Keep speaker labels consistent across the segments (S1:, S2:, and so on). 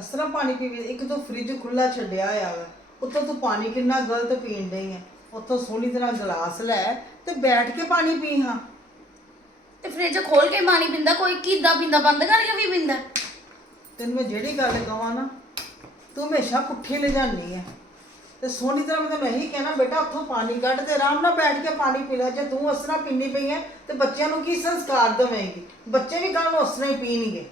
S1: ਇਸ ਤਰ੍ਹਾਂ ਪਾਣੀ ਪੀਵੇ ਇੱਕ ਤਾਂ ਫ੍ਰਿਜ ਖੁੱਲਾ ਛੱਡਿਆ ਹੋਇਆ ਵਾ ਉੱਤੋਂ ਤੂੰ ਪਾਣੀ ਕਿੰਨਾ ਗਲਤ ਪੀਣ ਡਈ ਹੈ ਉੱਥੋਂ ਸੋਹਣੀ ਤਰ੍ਹਾਂ ਗਲਾਸ ਲੈ ਤੇ ਬੈਠ ਕੇ ਪਾਣੀ ਪੀ ਹਾਂ।
S2: ਤੇ ਫ੍ਰਿਜ ਖੋਲ ਕੇ ਪਾਣੀ ਪੀਂਦਾ ਕੋਈ ਕਿੱਦਾਂ ਪੀਂਦਾ ਬੰਦ ਕਰਕੇ ਵੀ ਪੀਂਦਾ?
S1: ਤੈਨੂੰ ਮੈਂ ਜਿਹੜੀ ਗੱਲ ਕਹਾਂ ਨਾ ਤੂੰ ਹਮੇਸ਼ਾ ਪੁੱਠੀ ਲੈ ਜਾਂਦੀ ਹੈ ਤੇ ਸੋਹਣੀ ਤਰ੍ਹਾਂ ਮੈਂ ਤੈਨੂੰ ਇਹੀ ਕਹਿਣਾ ਬੇਟਾ ਉੱਥੋਂ ਪਾਣੀ ਕੱਢ ਤੇ ਆਰਾਮ ਨਾਲ ਬੈਠ ਕੇ ਪਾਣੀ ਪੀ ਲੈ। ਜੇ ਤੂੰ ਉਸ ਤਰ੍ਹਾਂ ਪੀਣੀ ਪਈ ਹੈ ਤੇ ਬੱਚਿਆਂ ਨੂੰ ਕੀ ਸੰਸਕਾਰ ਦੇਵੇਂਗੀ? ਬੱਚੇ ਵੀ ਕੱਲ ਨੂੰ ਉਸ ਤਰ੍ਹਾਂ ਹੀ ਪੀਣਗੇ।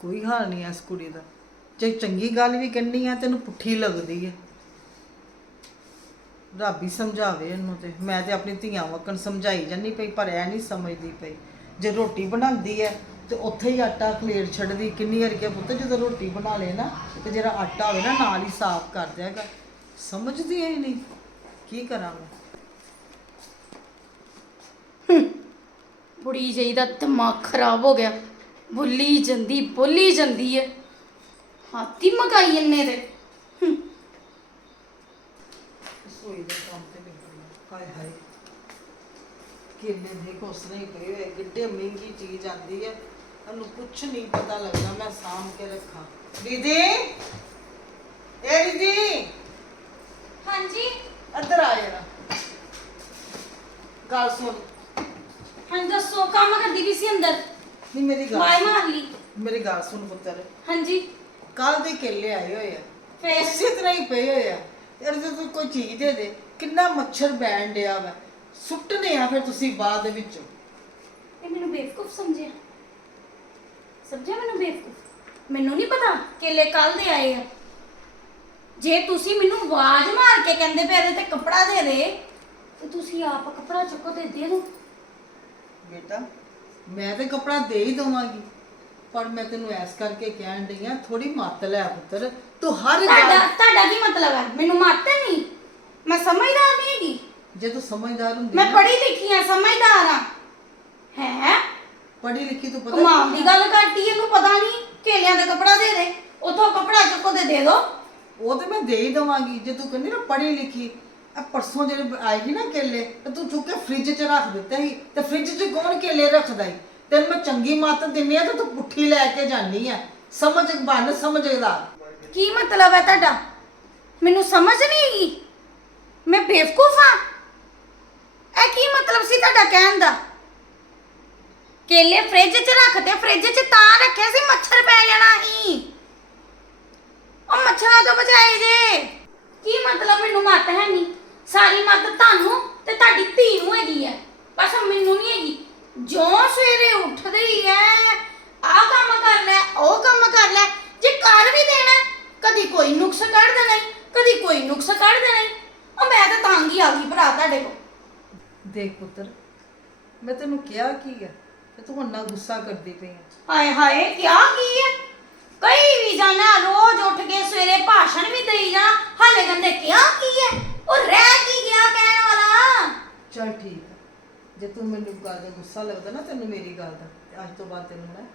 S1: ਕੋਈ ਹਾਲ ਨਹੀਂ ਇਸ ਕੁੜੀ ਦਾ। ਜੇ ਚੰਗੀ ਗੱਲ ਵੀ ਕਹਿੰਦੀ ਆ ਤੈਨੂੰ ਪੁੱਠੀ ਲੱਗਦੀ ਹੈ ਰੱਬ ਹੀ ਸਮਝਾਵੇ ਇਹਨੂੰ ਤੇ। ਮੈਂ ਤੇ ਆਪਣੀ ਧੀਆਂ ਵਕਨ ਸਮਝਾਈ ਜਾਂਦੀ ਪਈ, ਪਰ ਐ ਨਹੀਂ ਸਮਝਦੀ ਪਈ। ਜੇ ਰੋਟੀ ਬਣਾਉਂਦੀ ਹੈ ਤੇ ਉੱਥੇ ਹੀ ਆਟਾ ਖਲੇਰ ਛੱਡਦੀ। ਕਿੰਨੀ ਵਾਰ ਕਿਹਾ, ਪੁੱਤ ਜਦੋਂ ਰੋਟੀ ਬਣਾ ਲੇ ਨਾ, ਤੇ ਜਿਹੜਾ ਆਟਾ ਹੋਵੇ ਨਾ, ਨਾਲ ਹੀ ਸਾਫ਼ ਕਰ ਦਿਆਗਾ ਸਮਝਦੀ ਐ ਨਹੀਂ। ਕੀ ਕਰਾਂ ਮੈਂ?
S2: ਬੁੜੀ ਜਿਹੀ ਦਾ ਦਿਮਾਗ ਖਰਾਬ ਹੋ ਗਿਆ। ਬੁੱਲੀ ਜਾਂਦੀ ਬੋਲੀ ਜਾਂਦੀ ਹੈ ਹਾਤੀ ਮਗਾਈ ਇਹਨੇ ਦੇ।
S1: ਸੋਈ ਦੇ ਕੰਮ ਤੇ ਨਿਕਲਣਾ ਹਾਏ ਹਾਏ। ਕਿੰਨੇ ਦੇ ਕੋਸਨੇ ਪਏ ਹੋਏ ਕਿੱਡੇ ਮਹਿੰਗੀ ਚੀਜ਼ ਆਂਦੀ ਹੈ ਉਹਨੂੰ ਕੁਛ ਨਹੀਂ ਪਤਾ ਲੱਗਦਾ ਮੈਂ ਸਾਂਭ ਕੇ ਰੱਖਾਂ। ਦੀਦੀ! ਏ ਦੀਦੀ!
S2: ਹਾਂਜੀ?
S1: ਇੱਧਰ ਆ ਜਰਾ। ਗੱਲ ਸੁਣ।
S2: ਹਾਂਜੀ ਦੱਸੋ ਕੰਮ ਕਰਦੀ ਵੀ ਸੀ ਅੰਦਰ?
S1: ਨਹੀਂ ਮੇਰੀ ਗੱਲ
S2: ਮਾਰ ਲਈ
S1: ਮੇਰੀ ਗੱਲ ਸੁਣ ਪੁੱਤਰ।
S2: ਹਾਂਜੀ।
S1: ਕੱਲ ਦੇ ਕੇਲੇ ਆਏ ਹੋਏ ਆ।
S2: ਫੇਰ?
S1: ਇਸੇ ਤਰ੍ਹਾਂ ਹੀ ਪਏ ਹੋਏ ਆ। ਯਾਰ ਜੇ ਤੂੰ ਕੋਈ ਚੀਜ਼ ਦੇ ਦੇ ਕਿੰਨਾ ਮੱਛਰ ਬੈਣ ਡਿਆ ਵਾ। ਸੁੱਟਨੇ ਆ ਫਿਰ ਤੁਸੀਂ ਬਾਅਦ ਦੇ ਵਿੱਚੋਂ।
S2: ਇਹ ਮੈਨੂੰ ਬੇਵਕੂਫ ਸਮਝਿਆ। ਸਮਝਿਆ ਮੈਨੂੰ ਬੇਵਕੂਫ? ਮੈਨੂੰ ਨਹੀਂ ਪਤਾ ਕੇਲੇ ਕੱਲ ਦੇ ਆਏ ਆ। ਜੇ ਤੁਸੀਂ ਮੈਨੂੰ ਆਵਾਜ਼ ਮਾਰ ਕੇ ਕਹਿੰਦੇ ਪਏ ਇਹਦੇ ਤੇ ਕੱਪੜਾ ਦੇ ਦੇ ਤੇ ਤੁਸੀਂ ਆਪ ਕੱਪੜਾ ਚੁੱਕੋ ਤੇ ਦੇ ਦਿਓ।
S1: ਬੇਟਾ ਮੈਂ ਤੇ ਕਪੜਾ ਦੇ ਹੀ ਦਵਾਂਗੀ। ਪਰ ਮੈਂ ਤੈਨੂੰ ਐਸ ਕਰਕੇ ਕਹਿਣ ਡਈ ਆ ਥੋੜੀ ਮੱਤ ਲੈ ਪੁੱਤਰ। ਤੂੰ ਹਰ
S2: ਤੁਹਾਡਾ
S1: ਗੱਲ
S2: ਤੁਹਾਡਾ ਕੀ ਮਤਲਬ ਹੈ? ਮੈਨੂੰ ਮਾਰਤੇ ਨਹੀਂ। ਮੈਂ ਸਮਝਦਾਰ ਨਹੀਂ ਹੈਗੀ।
S1: ਜੇ ਤੂੰ ਸਮਝਦਾਰ ਹੁੰਦੀ
S2: ਮੈਂ ਪੜ੍ਹੀ ਲਿਖੀ ਆ ਸਮਝਦਾਰ ਆ। ਹੈ?
S1: ਪੜ੍ਹੀ ਲਿਖੀ ਤੂੰ ਪਤਾ
S2: ਕਮਾਲ ਦੀ ਗੱਲ ਕਰਤੀ ਇਹਨੂੰ ਪਤਾ ਨਹੀਂ। ਕੇਲਿਆਂ ਦਾ ਕੱਪੜਾ ਦੇ ਦੇ। ਉਥੋਂ ਕੱਪੜਾ ਚੁੱਕੋ ਤੇ ਦੇ ਦੋ।
S1: ਉਹ ਤੇ ਮੈਂ ਦੇ ਹੀ ਦਵਾਂਗੀ। ਜੇ ਤੂੰ ਕਹਿੰਦੀ ਨਾ ਪੜ੍ਹੀ ਲਿਖੀ ਆ ਪਰਸੋਂ ਜਿਹੜੇ ਆਏ ਸੀ ਨਾ ਕੇਲੇ, ਤੇ ਤੂੰ ਚੁੱਕ ਕੇ ਫ੍ਰਿਜ 'ਚ ਰੱਖ ਦਿੱਤੇ ਸੀ, ਤੇ ਫ੍ਰਿਜ 'ਚ ਕੌਣ ਕੇਲੇ ਰੱਖਦਾ ਈ? ਤੈਨੂੰ ਮੈਂ ਚੰਗੀ ਮੱਤ ਦਿੰਨੀ ਆ ਤੇ ਤੂੰ ਪੁੱਠੀ ਲੈ ਕੇ ਜਾਨੀ ਆ। ਸਮਝ ਬਣ ਸਮਝਦਾ
S2: ਕੀ ਮਤਲਬ ਹੈ ਤੁਹਾਡਾ? ਮੈਨੂੰ ਸਮਝ ਨਹੀਂ ਹੈਗੀ ਮੈਂ ਬੇਵਕੂਫ ਆ ਇਹ ਕੀ ਮਤਲਬ ਸੀ ਤੁਹਾਡਾ ਕਹਿਣ ਦਾ? ਕੇਲੇ ਫ੍ਰਿਜ 'ਚ ਰੱਖਦੇ ਫ੍ਰਿਜ 'ਚ ਤਾਂ ਰੱਖਿਆ ਸੀ, ਮੱਛਰ ਪੈ ਜਾਣਾ ਸੀ। ਉਹ ਮੱਛਰਾਂ ਤੋਂ ਬਚਾਏ ਜੇ। ਕੀ ਮਤਲਬ ਮੈਨੂੰ ਮੱਤ ਹੈ ਨਹੀਂ ਸਾਰੀ ਮੱਤ ਤੁਹਾਨੂੰ ਤੇ ਤੁਹਾਡੀ ਧੀ ਨੂੰ ਹੈਗੀ ਹੈ ਬਸ ਮੈਨੂੰ ਨਹੀਂ ਹੈਗੀ। ਜੋ ਸਵੇਰੇ ਉੱਠਦੇ ਹੀ ਐ ਆਹ ਕੰਮ ਕਰ ਲੈ ਉਹ ਕੰਮ ਕਰ ਲੈ ਜੇ ਕਰ ਵੀ ਦੇਣਾ ਕਦੀ ਕੋਈ ਨੁਕਸ ਕੱਢ ਦੇਣਾ ਈ, ਕਦੀ ਕੋਈ ਨੁਕਸ ਕੱਢ ਦੇਣਾ ਈ। ਉਹ ਮੈਂ ਤਾਂ ਤੰਗ ਹੀ ਆ ਗਈ ਭਰਾ ਤੁਹਾਡੇ ਕੋਲ।
S1: ਦੇਖ ਪੁੱਤਰ ਮੈਂ ਤੈਨੂੰ ਕਿਹਾ ਕੀ ਹੈ ਤੇ ਤੂੰ ਇੰਨਾ ਗੁੱਸਾ ਕਰਦੀ ਪਈ ਹੈ
S2: ਹਾਏ ਹਾਏ ਕਿਆ ਕੀ ਹੈ ਕਈ ਵੀ ਜਾਣਾ ਰੋਜ਼ ਉੱਠ ਕੇ ਸਵੇਰੇ ਭਾਸ਼ਣ ਵੀ ਦੇਈ ਜਾਣਾ ਹਾਲੇ ਕਹਿੰਦੇ ਕਿਆ ਕੀ ਹੈ ਉਹ ਰਹਿ ਕੀ ਗਿਆ ਕਹਿਣ ਵਾਲਾ
S1: ਚਲ ਠੀਕ ਹੈ ਜੇ ਤੂੰ ਮੈਨੂੰ ਗੱਲ ਦਾ ਗੁੱਸਾ ਲੱਗਦਾ ਨਾ ਤੈਨੂੰ ਮੇਰੀ ਗੱਲ ਦਾ। ਤੇ ਅੱਜ ਤੋਂ ਬਾਅਦ ਤੈਨੂੰ ਮੈਂ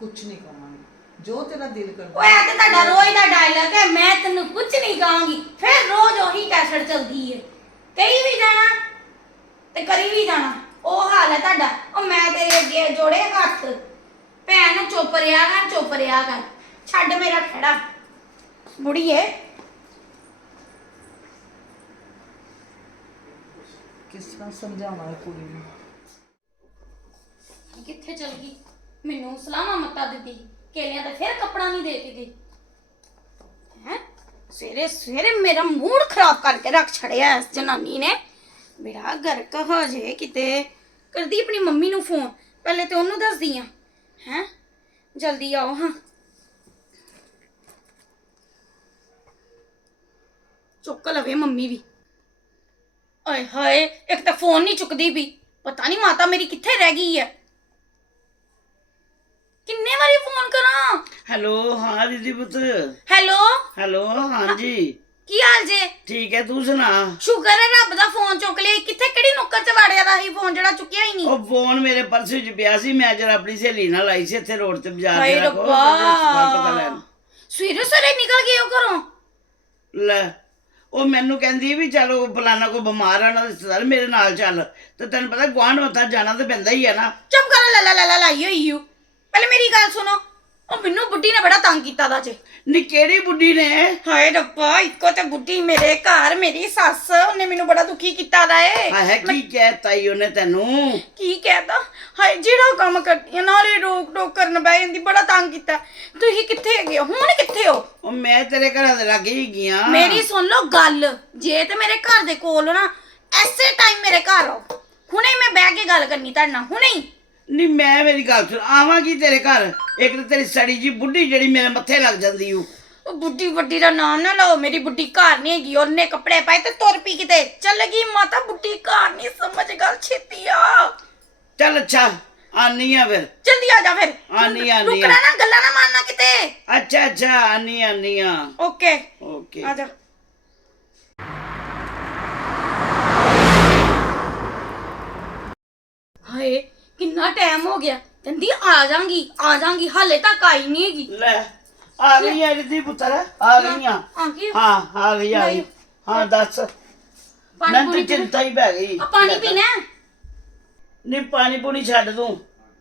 S1: ਕੁਝ ਨਹੀਂ ਕਹਾਂਗੀ ਜੋ ਤੇਰਾ ਦਿਲ ਕਰਦਾ
S2: ਓਏ ਤੇ ਤੁਹਾਡਾ ਰੋਜ਼ ਦਾ ਡਾਇਲੌਗ ਹੈ ਮੈਂ ਤੈਨੂੰ ਕੁਝ ਨਹੀਂ ਕਹਾਂਗੀ। ਫਿਰ ਰੋਜ਼ ਉਹੀ ਕੈਸਟ ਚਲਦੀ ਹੈ। ਕਈ ਵੀ ਜਾਣਾ ਤੇ ਕਰੀ ਵੀ ਜਾਣਾ। ਉਹ ਹਾਲ ਹੈ ਤੁਹਾਡਾ। ਉਹ ਮੈਂ ਤੇਰੇ ਅੱਗੇ ਜੋੜੇ ਹੱਥ। ਭੈਣ ਨੂੰ ਚੁੱਪ ਰਿਆ ਕਰ ਚੁੱਪ ਰਿਆ ਕਰ। ਛੱਡ ਮੇਰਾ ਖੜਾ। ਬੁੜੀਏ।
S1: ਕਿਸ ਤਰ੍ਹਾਂ ਸਮਝਾਵਾਂ ਇਹ ਕੁੜੀ ਨੂੰ?
S2: ਕਿੱਥੇ ਚਲ ਗਈ? ਮੈਨੂੰ ਸਲਾਮਾ ਮੱਤਾ ਦਿੱਤੀ ਕੇਲਿਆਂ ਦਾ ਫਿਰ ਕੱਪੜਾ ਨਹੀਂ ਦੇ ਕੇ ਗਈ। ਹੈ? ਸਵੇਰੇ ਸਵੇਰੇ ਮੇਰਾ ਮੂਡ ਖਰਾਬ ਕਰਕੇ ਰੱਖ ਛੜਿਆ ਇਸ ਜਨਾਨੀ ਨੇ। ਮੇਰਾ ਗਰਕ ਹੋ ਜੇ ਕਿਤੇ। ਕਰਦੀ ਆਪਣੀ ਮੰਮੀ ਨੂੰ ਫੋਨ। ਪਹਿਲੇ ਤੇ ਉਹਨੂੰ ਦੱਸਦੀ ਆ। ਹੈ? ਜਲਦੀ ਆਓ, ਹਾਂ। ਚੁੱਕ ਲਵੇ ਮੰਮੀ ਵੀ। ਓਏ ਹਾਏ, ਇੱਕ ਤਾਂ ਫੋਨ ਨਹੀਂ ਚੁੱਕਦੀ ਵੀ। ਪਤਾ ਨਹੀਂ ਮਾਤਾ ਮੇਰੀ ਕਿੱਥੇ ਰਹਿ ਗਈ ਹੈ ਕਿੰਨੇ ਵਾਰੀ ਫੋਨ ਕਰਾਂ?
S3: ਹੈਲੋ ਹਾਂ ਦੀਦੀ ਪੁੱਤ।
S2: ਹੈਲੋ?
S3: ਹੈਲੋ ਹਾਂਜੀ।
S2: ਕੀ ਹਾਲ ਜੇ?
S3: ਠੀਕ ਹੈ ਤੂੰ ਸੁਣਾ।
S2: ਸ਼ੁਕਰ ਹੈ ਰੱਬ ਦਾ ਫੋਨ ਚੁੱਕ ਲਿਆ। ਕਿੱਥੇ ਕਿਹੜੀ ਨੁੱਕਰ ਚ ਵੜਿਆ ਦਾ ਸੀ ਫੋਨ ਜਿਹੜਾ ਚੁੱਕਿਆ ਹੀ ਨਹੀਂ?
S3: ਉਹ ਫੋਨ ਮੇਰੇ ਪਰਸ ਵਿੱਚ ਪਿਆ ਸੀ ਮੈਂ ਜਰਾ ਆਪਣੀ ਸਹੇਲੀ ਨਾਲ ਆਈ ਸੀ ਇੱਥੇ ਰੋਡ ਤੇ ਬਾਜ਼ਾਰ
S2: ਹਾਏ
S3: ਪਤਾ
S2: ਰੱਬਾ।
S3: ਲੈਣ।
S2: ਸਵੇਰੇ ਸਵੇਰੇ ਨਿਕਲ ਗਏ ਹੋ ਘਰੋਂ?
S3: ਲੈ ਉਹ ਮੈਨੂੰ ਕਹਿੰਦੀ ਵੀ ਚਲੋ ਫਲਾਣਾ ਕੋ ਬਿਮਾਰ ਆ ਦੇ ਰਿਸ਼ਤੇਦਾਰ ਮੇਰੇ ਨਾਲ ਚੱਲ। ਤੇ ਤੈਨੂੰ ਪਤਾ ਗੁਆਂਢ ਮੱਥਾ ਜਾਣਾ ਤੇ ਪੈਂਦਾ ਹੀ ਆ ਨਾ।
S2: ਚੁੱਪ ਕਰ ਲਾ ਲਾ ਲਾ ਲਾ ਲਾਈ ਹੋਈ ਹੂੰ ਪਹਿਲੇ ਮੇਰੀ ਗੱਲ ਸੁਣੋ। ਉਹ ਮੈਨੂੰ ਬੁੱਢੀ ਨੇ ਬੜਾ ਤੰਗ ਕੀਤਾ ਦਾ ਜੇ।
S3: ਨੀ ਕਿਹੜੀ ਬੁੱਢੀ ਨੇ?
S2: ਹਾਏ ਰੱਬਾ ਇੱਕੋ ਤੇ ਬੁੱਢੀ ਮੇਰੇ ਘਰ ਮੇਰੀ ਸੱਸ ਉਹਨੇ ਮੈਨੂੰ ਬੜਾ ਦੁਖੀ ਕੀਤਾ ਦਾ ਏ।
S3: ਆ ਹੈ ਕੀ ਕਹਿਤਾ ਈ ਉਹਨੇ ਤੈਨੂੰ?
S2: ਕੀ ਕਹਿਦਾ ਹਾਏ ਜਿਹੜਾ ਕੰਮ ਕਰਦੀ ਆ ਨਾਲੇ ਰੋਕ ਟੋਕ ਕਰਨ ਬੈ ਜਾਂਦੀ ਬੜਾ ਤੰਗ ਕੀਤਾ। ਤੁਸੀਂ ਕਿੱਥੇ ਹੈਗੇ ਹੋ? ਹੁਣ ਕਿੱਥੇ ਹੋ?
S3: ਉਹ ਮੈਂ ਤੇਰੇ ਘਰਾਂ ਦੇ ਲਾਗੇ ਹੀ ਗਿਆ
S2: ਮੇਰੀ ਸੁਣ ਲਓ ਗੱਲ। ਜੇ ਤੇ ਮੇਰੇ ਘਰ ਦੇ ਕੋਲ ਹੋ ਨਾ ਐਸੇ ਟਾਈਮ ਮੇਰੇ ਘਰ ਆਓ ਹੁਣੇ ਮੈਂ ਬਹਿ ਕੇ ਗੱਲ ਕਰਨੀ ਤੁਹਾਡੇ ਨਾਲ ਹੁਣੇ ਹੀ।
S3: ਨੀ ਮੈਂ ਮੇਰੀ ਗੱਲ ਸੁਣ ਆਵਾਂਗੀ ਤੇਰੇ ਘਰ। ਇੱਕ ਤਾਂ ਤੇਰੀ ਸੜੀ ਜੀ ਬੁੱਢੀ ਜਿਹੜੀ ਮੇਰੇ ਮੱਥੇ ਲੱਗ ਜਾਂਦੀ ਊ।
S2: ਉਹ ਬੁੱਢੀ ਵੱਡੀ ਦਾ ਨਾਮ ਨਾ ਲਓ ਮੇਰੀ ਬੁੱਢੀ ਘਰ ਨਹੀਂ ਹੈਗੀ ਉਹਨੇ ਕੱਪੜੇ ਪਾਏ ਤੇ ਤੁਰ ਪਈ ਕਿਤੇ। ਚੱਲ ਗਈ ਮਾਤਾ ਬੁੱਢੀ ਘਰ ਨਹੀਂ ਸਮਝ ਗੱਲ ਛੇਤੀ ਆ।
S3: ਚੱਲ ਅੱਛਾ ਆਨੀ ਆ ਫਿਰ।
S2: ਜਲਦੀ ਆ ਜਾ ਫਿਰ।
S3: ਆਨੀ ਆਨੀ
S2: ਰੁਕਣਾ ਨਾ ਗੱਲਾਂ ਨਾ ਮਾਰਨਾ ਕਿਤੇ।
S3: ਅੱਛਾ ਅੱਛਾ ਆਨੀ ਆਨੀ ਆ।
S2: ਓਕੇ।
S3: ਓਕੇ।
S2: ਆ ਜਾ ਹਾਏ ਕਿੰਨਾ ਟਾਈਮ ਹੋ ਗਿਆ? ਕਹਿੰਦੀ ਆ ਜਾਾਂਗੀ ਆ ਜਾਾਂਗੀ ਹਾਲੇ ਤੱਕ ਆਈ ਨਹੀਂ ਹੈਗੀ।
S3: ਲੈ ਆ ਗਈ ਆ ਰਿੱਧੀ ਪੁੱਤਰ ਆ ਗਈ ਆ। ਹਾਂ ਆ ਗਈ ਆ ਗਈ। ਹਾਂ ਦੱਸ।
S2: ਪਾਣੀ
S3: ਮੈਂ
S2: ਪੂਣੀ
S3: ਤੇ ਚਿੰਤਾ ਹੀ ਪੈ ਗਈ।
S2: ਆ ਪਾਣੀ ਪੀਣਾ ਹੈ?
S3: ਨਹੀਂ ਪਾਣੀ ਪੂਣੀ ਛੱਡ ਦੂੰ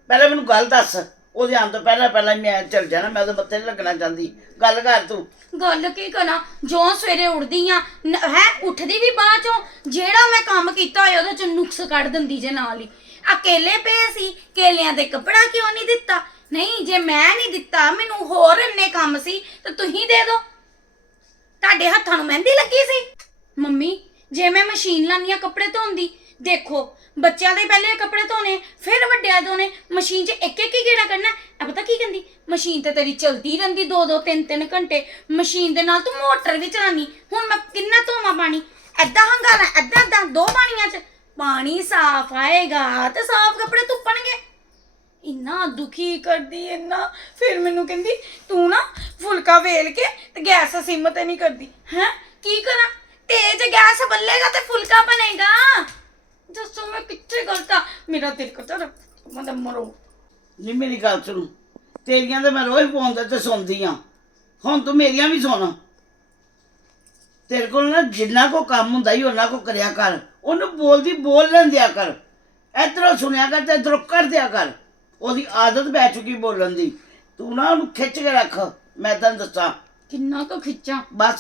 S3: ਪਹਿਲਾਂ ਮੈਨੂੰ ਗੱਲ ਦੱਸ। ਉਹਦੇ ਆਉਣ ਤੋਂ ਪਹਿਲਾਂ ਪਹਿਲਾਂ ਹੀ ਮੈਂ ਚੱਲ ਜਾਣਾ ਮੈਂ ਉਹਦੇ ਮੱਥੇ ਨਹੀਂ ਲੱਗਣਾ ਚਾਹੁੰਦੀ। ਗੱਲ ਕਰ ਤੂੰ।
S2: ਗੱਲ ਕੀ ਕਰਾਂ? ਜੋ ਸਵੇਰੇ ਉੱਠਦੀ ਆ ਹੈ ਉੱਠਦੀ ਵੀ ਬਾਅਦ ਚੋਂ ਜਿਹੜਾ ਮੈਂ ਕੰਮ ਕੀਤਾ ਹੋਇਆ ਉਹਦੇ ਚ ਨੁਕਸ ਕੱਢ ਦਿੰਦੀ ਜੇ ਨਾਲ ਹੀ। ਆ ਕੇਲੇ ਪਏ ਸੀ, ਕੇਲਿਆਂ ਦੇ ਕੱਪੜਾ ਕਿਉਂ ਨਹੀਂ ਦਿੱਤਾ? ਨਹੀਂ, ਜੇ ਮੈਂ ਨਹੀਂ ਦਿੱਤਾ, ਮੈਨੂੰ ਹੋਰ ਇੰਨੇ ਕੰਮ ਸੀ, ਤੇ ਤੁਸੀਂ ਦੇ ਦਿਓ ਤੁਹਾਡੇ ਹੱਥਾਂ ਨੂੰ ਮਹਿੰਦੀ ਲੱਗੀ ਸੀ। ਮੰਮੀ, ਜੇ ਮੈਂ ਮਸ਼ੀਨ ਲਾਨੀ ਆ ਕੱਪੜੇ ਧੋਣ ਦੀ, ਦੇਖੋ, ਬੱਚਿਆਂ ਦੇ ਪਹਿਲੇ ਕੱਪੜੇ ਧੋਣੇ, ਫਿਰ ਵੱਡਿਆਂ ਧੋਣੇ, ਮਸ਼ੀਨ 'ਚ ਇੱਕ ਇੱਕ ਹੀ ਗੇੜਾ ਕਰਨਾ ਆ ਪਤਾ ਕੀ ਕਹਿੰਦੀ? ਮਸ਼ੀਨ ਤੇ ਤੇਰੀ ਚਲਦੀ ਰਹਿੰਦੀ ਦੋ ਦੋ, ਤਿੰਨ ਤਿੰਨ ਘੰਟੇ। ਮਸ਼ੀਨ ਦੇ ਨਾਲ ਤੂੰ ਮੋਟਰ ਵੀ ਚਲਾਨੀ ਹੁਣ ਮੈਂ ਕਿੰਨਾ ਧੋਵਾਂ ਪਾਣੀ? ਐਦਾਂ ਹੰਗਾਣਾ ਐਦਾਂ ਐਦਾਂ ਦੋ ਪਾਣੀਆਂ 'ਚ। ਪਾਣੀ ਸਾਫ਼ ਆਏਗਾ ਤੇ ਸਾਫ਼ ਕੱਪੜੇ ਧੁੱਪਣਗੇ। ਇੰਨਾ ਦੁਖੀ ਕਰਦੀ, ਇੰਨਾ। ਫਿਰ ਮੈਨੂੰ ਕਹਿੰਦੀ, ਤੂੰ ਨਾ ਫੁਲਕਾ ਵੇਲ ਕੇ ਤੇ ਗੈਸ ਸਿਮ ਤੇ ਨਹੀਂ ਕਰਦੀ। ਹੈ? ਕੀ ਕਰਾਂ? ਤੇਜ਼ ਗੈਸ ਬੱਲੇਗਾ ਤੇ ਫੁਲਕਾ ਬਣੇਗਾ। ਦੱਸੋ ਮੈਂ ਕਿੱਥੇ ਗਲਤ ਮੇਰਾ ਦਿਲ ਕਰਦਾ ਮਤਲਬ ਮਰੋ।
S3: ਨਹੀਂ ਮੇਰੀ ਗੱਲ ਸੁਣ। ਤੇਰੀਆਂ ਤੇ ਮੈਂ ਰੋਜ਼ ਫੋਨ ਤੇ ਤੇ ਸੁਣਦੀ ਆ। ਹੁਣ ਤੂੰ ਮੇਰੀਆਂ ਵੀ ਸੁਣ। ਤੇਰੇ ਕੋਲ ਨਾ ਜਿੰਨਾ ਕੋ ਕੰਮ ਹੁੰਦਾ ਹੀ ਉਹਨਾਂ ਕੋ ਕਰਿਆ ਕਰ। ਉਹਨੂੰ ਬੋਲਦੀ ਬੋਲ ਲੈਣ ਦਿਆ ਕਰ। ਇਧਰੋਂ ਸੁਣਿਆ ਕਰ ਤੇ ਇਧਰੋਂ ਕਰ ਦਿਆ ਕਰ। ਉਹਦੀ ਆਦਤ ਪੈ ਚੁੱਕੀ ਬੋਲਣ ਦੀ। ਤੂੰ ਨਾ ਉਹਨੂੰ ਖਿੱਚ ਕੇ ਰੱਖ। ਮੈਂ ਤੈਨੂੰ ਦੱਸਾਂ।
S2: ਕਿੰਨਾ ਕੁ ਖਿੱਚਾਂ?
S3: ਬਸ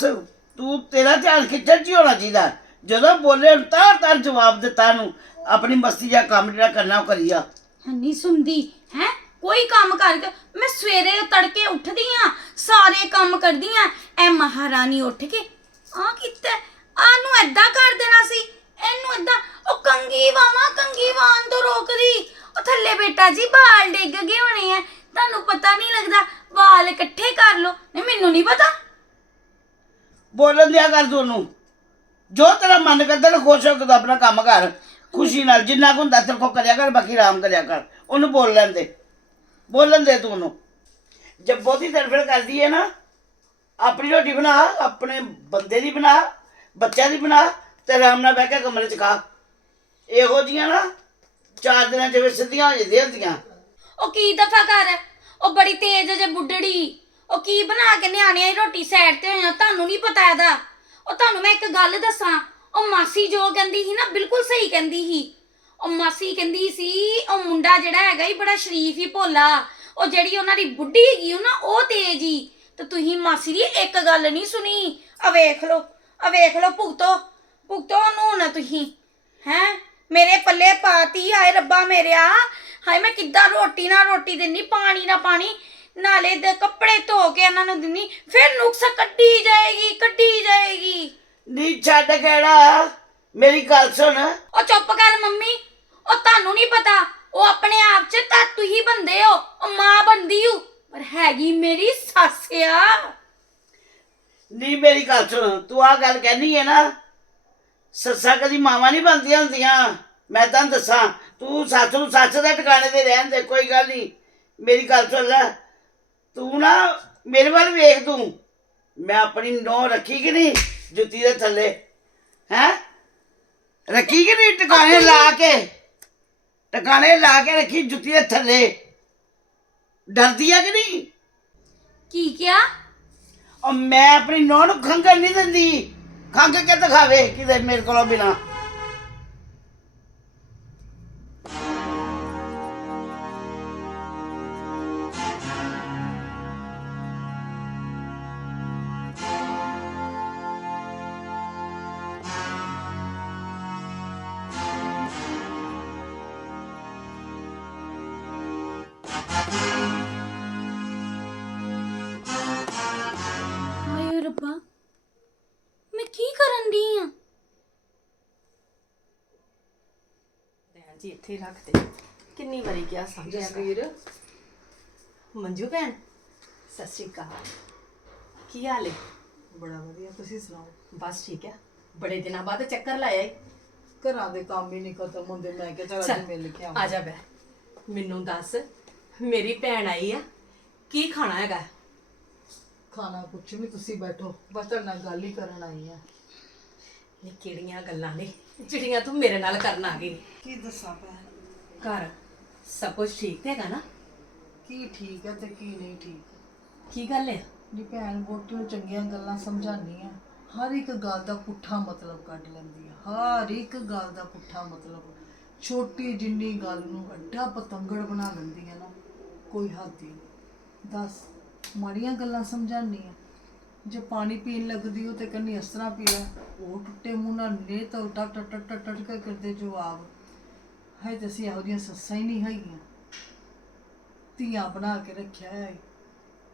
S3: ਤੂੰ ਤੇਰਾ ਧਿਆਨ ਖਿੱਚਣ 'ਚ ਹੀ ਹੋਣਾ ਚਾਹੀਦਾ। ਜਦੋਂ ਬੋਲੇ ਤਾਂ ਤਾਂ ਜਵਾਬ ਦਿੱਤਾ ਨੂੰ ਆਪਣੀ ਮਸਤੀ ਜਾਂ ਕੰਮ ਜਿਹੜਾ ਕਰਨਾ ਉਹ ਕਰੀਆ
S2: ਨਹੀਂ ਸੁਣਦੀ। ਹੈ? ਕੋਈ ਕੰਮ ਕਰਕੇ ਮੈਂ ਸਵੇਰੇ ਤੜਕੇ ਉੱਠਦੀ ਆ ਸਾਰੇ ਕੰਮ ਕਰਦੀ ਆ ਐ ਮਹਾਰਾਣੀ ਉੱਠ ਕੇ ਆ ਕੀਤਾ ਆ ਨੂੰ ਐਦਾਂ ਕਰ ਦੇਣਾ ਸੀ? ਇਹਨੂੰ ਐਦਾਂ ਉਹ ਕੰਗੀ ਵਾਵਾ ਕੰਗੀ ਵਾਨ ਤੋਂ ਰੋਕਦੀ। ਉਹ ਥੱਲੇ ਬੇਟਾ ਜੀ, ਵਾਲ ਡਿੱਗ ਗਏ ਹੋਣੇ ਆ। ਤੁਹਾਨੂੰ ਪਤਾ ਨਹੀਂ ਲੱਗਦਾ, ਵਾਲ ਇਕੱਠੇ ਕਰ ਲਓ। ਨਹੀਂ, ਮੈਨੂੰ ਨਹੀਂ ਪਤਾ।
S3: ਬੋਲਣ ਦਿਆ ਕਰ ਤੂੰ ਜੋ ਤੇਰਾ ਮਨ ਕਰਦਾ ਨਾ, ਖੁਸ਼ ਹੋ ਕੇ ਤੂੰ ਆਪਣਾ ਕੰਮ ਕਰ। ਖੁਸ਼ੀ ਨਾਲ, ਜਿੰਨਾ ਕੁ ਹੁੰਦਾ, ਤੇਰੇ ਕੋ ਕਰਿਆ ਕਰ, ਬਾਕੀ ਆਰਾਮ ਕਰਿਆ ਕਰ। ਉਹਨੂੰ ਬੋਲ ਲੈਣ ਦੇ। ਬੋਲਣ ਦੇ ਤੂੰ ਉਹਨੂੰ। ਜਦ ਬਹੁਤੀ ਤੜਫੜ ਕਰਦੀ ਹੈ ਨਾ, ਆਪਣੀ ਰੋਟੀ ਬਣਾ, ਆਪਣੇ ਬੰਦੇ ਦੀ ਬਣਾ, ਬੱਚਿਆਂ ਦੀ ਬਣਾ ਤੇ ਆਰਾਮ ਨਾਲ ਬਹਿ ਕੇ ਕਮਰੇ 'ਚ ਖਾ। ਇਹੋ ਜੀਆਂ ਨਾ ਚਾਰ ਦਿਨਾਂ 'ਚ ਫਿਰ ਸਿੱਧੀਆਂ ਹੋ ਜਾਂਦੀਆਂ ਹੁੰਦੀਆਂ।
S2: ਉਹ ਕੀ ਦਫਾ ਕਰ ਉਹ ਬੜੀ ਤੇਜ਼ ਜੇ ਬੁੱਢੜੀ। ਉਹ ਕੀ ਬਣਾ ਕੇ ਨਿਆਣਿਆਂ ਦੀ ਰੋਟੀ ਸਾਈਡ ਤੇ ਹੋਇਆ ਤੁਹਾਨੂੰ ਨਹੀਂ ਪਤਾ ਇਹਦਾ। ਉਹ ਤੁਹਾਨੂੰ ਮੈਂ ਇੱਕ ਗੱਲ ਦੱਸਾਂ, ਉਹ ਮਾਸੀ ਜੋ ਕਹਿੰਦੀ ਸੀ ਨਾ, ਬਿਲਕੁਲ ਸਹੀ ਕਹਿੰਦੀ ਸੀ। ਉਹ ਮਾਸੀ ਕਹਿੰਦੀ ਸੀ, ਉਹ ਮੁੰਡਾ ਜਿਹੜਾ ਹੈਗਾ ਹੀ ਬੜਾ ਸ਼ਰੀਫ ਹੀ ਭੋਲਾ। ਉਹ ਜਿਹੜੀ ਉਹਨਾਂ ਦੀ ਬੁੱਢੀ ਹੈਗੀ ਉਹ ਨਾ, ਉਹ ਤੇਜ਼ ਹੀ ਤੇ ਤੁਸੀਂ ਮਾਸੀ ਦੀ ਇੱਕ ਗੱਲ ਨਹੀਂ ਸੁਣੀ। ਆ ਵੇਖ ਲਓ ਆ ਵੇਖ ਲਓ ਭੁਗਤੋ। ਭੁਗਤੋ ਉਹਨੂੰ ਨਾ ਤੁਸੀਂ ਹੈ? ਮੇਰੇ ਪੱਲੇ ਪਾਤੀ ਹਾਏ ਰੱਬਾ ਮੇਰਿਆ। ਹਾਏ ਮੈਂ ਕਿੱਦਾਂ ਰੋਟੀ ਨਾਲ ਰੋਟੀ ਦਿੰਨੀ ਪਾਣੀ ਨਾਲ ਪਾਣੀ। ਨਾਲੇ ਦੇ ਕੱਪੜੇ ਧੋ ਕੇ ਇਹਨਾਂ ਨੂੰ ਦਿੰਨੀ ਫਿਰ ਨੁਕਸ ਕੱਢੀ ਜਾਏਗੀ ਕੱਢੀ ਜਾਏਗੀ।
S3: ਨੀ ਛੱਡ ਕਿਹੜਾ ਮੇਰੀ ਗੱਲ ਸੁਣ।
S2: ਉਹ ਚੁੱਪ ਕਰ ਮੰਮੀ ਉਹ ਤੁਹਾਨੂੰ ਨਹੀਂ ਪਤਾ ਉਹ ਆਪਣੇ ਆਪ 'ਚ ਤਾਂ ਤੁਸੀਂ ਬੰਦੇ ਹੋ ਉਹ ਮਾਂ ਬੰਦੀ ਹੋ ਪਰ ਹੈਗੀ ਮੇਰੀ ਸੱਸ ਆ।
S3: ਨੀ ਮੇਰੀ ਗੱਲ ਸੁਣ ਤੂੰ ਆ ਗੱਲ ਕਹਿਨੀ ਹੈ ਨਾ ਸੱਸਾਂ ਕਦੀ ਮਾਵਾਂ ਨਹੀਂ ਬਣਦੀਆਂ ਹੁੰਦੀਆਂ। ਮੈਂ ਤਾਂ ਦੱਸਾਂ ਤੂੰ ਸੱਸ ਨੂੰ ਸੱਸ ਦੇ ਟਿਕਾਣੇ ਤੇ ਰਹਿਣ ਦੇ ਕੋਈ ਗੱਲ ਨਹੀਂ। ਮੇਰੀ ਗੱਲ ਸੁਣ ਲੈ ਤੂੰ ਨਾ ਮੇਰੇ ਵੱਲ ਵੇਖ ਤੂੰ। ਮੈਂ ਆਪਣੀ ਨੌ ਰੱਖੀ ਕਿ ਨਹੀਂ ਜੁੱਤੀ ਦੇ ਥੱਲੇ? ਹੈ? ਰੱਖੀ ਕਿ ਨਹੀਂ ਟਿਕਾਣੇ ਲਾ ਕੇ? ਟਿਕਾਣੇ ਲਾ ਕੇ ਰੱਖੀ ਜੁੱਤੀ ਦੇ ਥੱਲੇ। ਡਰਦੀ ਆ ਕਿ ਨਹੀਂ?
S2: ਕੀ ਕਿਹਾ?
S3: ਉਹ ਮੈਂ ਆਪਣੀ ਨੌਂ ਨੂੰ ਖੰਗਣ ਨਹੀਂ ਦਿੰਦੀ। ਖੰਗ ਕੇ ਦਿਖਾਵੇ ਕਿਤੇ ਮੇਰੇ ਕੋਲੋਂ ਬਿਨਾ
S2: ਹਾਏ
S4: ਜੀ ਇੱਥੇ ਰੱਖ ਦੇ ਕਿੰਨੀ ਵਾਰੀ ਕਿਹਾ ਸਮਝਿਆ ਕਰ
S1: ਜਸਵੀਰ।
S4: ਮੰਜੂ ਭੈਣ ਸਤਿ ਸ਼੍ਰੀ ਅਕਾਲ। ਕੀ ਹਾਲ ਹੈ
S1: ਬੜਾ ਵਧੀਆ ਤੁਸੀਂ ਸੁਣਾਓ?
S4: ਬਸ ਠੀਕ ਹੈ ਬੜੇ ਦਿਨਾਂ ਬਾਅਦ ਚੱਕਰ ਲਾਇਆ ਈ।
S1: ਘਰਾਂ ਦੇ ਕੰਮ ਹੀ ਨਹੀਂ ਖਤਮ ਹੁੰਦੇ ਮੈਂ ਕਿਹਾ ਚਲ
S4: ਚੱਲ,
S1: ਅੱਜ ਮਿਲ ਕੇ
S4: ਆ
S1: ਆਵਾਂ
S4: ਜਾ ਬੈ ਮੈਨੂੰ ਦੱਸ ਮੇਰੀ ਭੈਣ ਆਈ ਆ। ਕੀ ਖਾਣਾ ਹੈਗਾ?
S1: ਖਾਣਾ ਕੁਛ ਵੀ ਤੁਸੀਂ ਬੈਠੋ। ਬਸ ਤੁਹਾਡੇ ਨਾਲ ਗੱਲ ਹੀ ਕਰਨ ਆਈ ਆ।
S4: ਇਹ ਕਿਹੜੀਆਂ ਗੱਲਾਂ ਨੇ ਜਿਹੜੀਆਂ ਤੂੰ ਮੇਰੇ ਨਾਲ ਕਰਨ ਆ ਗਈ
S1: ਕੀ ਦੱਸਾਂ ਭੈਣ?
S4: ਘਰ ਸਭ ਕੁਝ ਠੀਕ ਤੇ ਹੈਗਾ ਨਾ?
S1: ਕੀ ਠੀਕ ਹੈ ਤੇ ਕੀ ਨਹੀਂ ਠੀਕ?
S4: ਕੀ ਗੱਲ ਹੈ
S1: ਨੀ ਭੈਣ ਵੋਟੀ ਨੂੰ ਚੰਗੀਆਂ ਗੱਲਾਂ ਸਮਝਾਉਂਦੀ ਆ। ਹਰ ਇੱਕ ਗੱਲ ਦਾ ਪੁੱਠਾ ਮਤਲਬ ਕੱਢ ਲੈਂਦੀ ਆ। ਹਰ ਇੱਕ ਗੱਲ ਦਾ ਪੁੱਠਾ ਮਤਲਬ। ਛੋਟੀ ਜਿੰਨੀ ਗੱਲ ਨੂੰ ਅੱਡਾ ਪਤੰਗੜ ਬਣਾ ਲੈਂਦੀ ਆ ਨਾ ਕੋਈ ਹੱਦ ਹੀ ਨਹੀਂ। ਦੱਸ ਮਾੜੀਆਂ ਗੱਲਾਂ ਸਮਝਾਉਂਦੀ ਆ? ਜੇ ਪਾਣੀ ਪੀਣ ਲੱਗਦੀ ਹੋ ਤੇ ਕੰਨੀ ਇਸ ਤਰ੍ਹਾਂ ਪੀ ਲੈ। ਉਹ ਟੁੱਟੇ ਮੂੰਹ ਨਾਲ ਨੇ ਤਾਂ ਟਟ ਟਟ ਟਟ ਟਟ ਕੇ ਕਰਦੇ ਜਵਾਬ। ਹੈ ਤੇ ਅਸੀਂ ਇਹੋ ਜਿਹੀਆਂ ਸੱਸਾਂ ਹੀ ਨਹੀਂ ਹੈਗੀਆਂ। ਧੀਆਂ ਬਣਾ ਕੇ ਰੱਖਿਆ ਹੈ।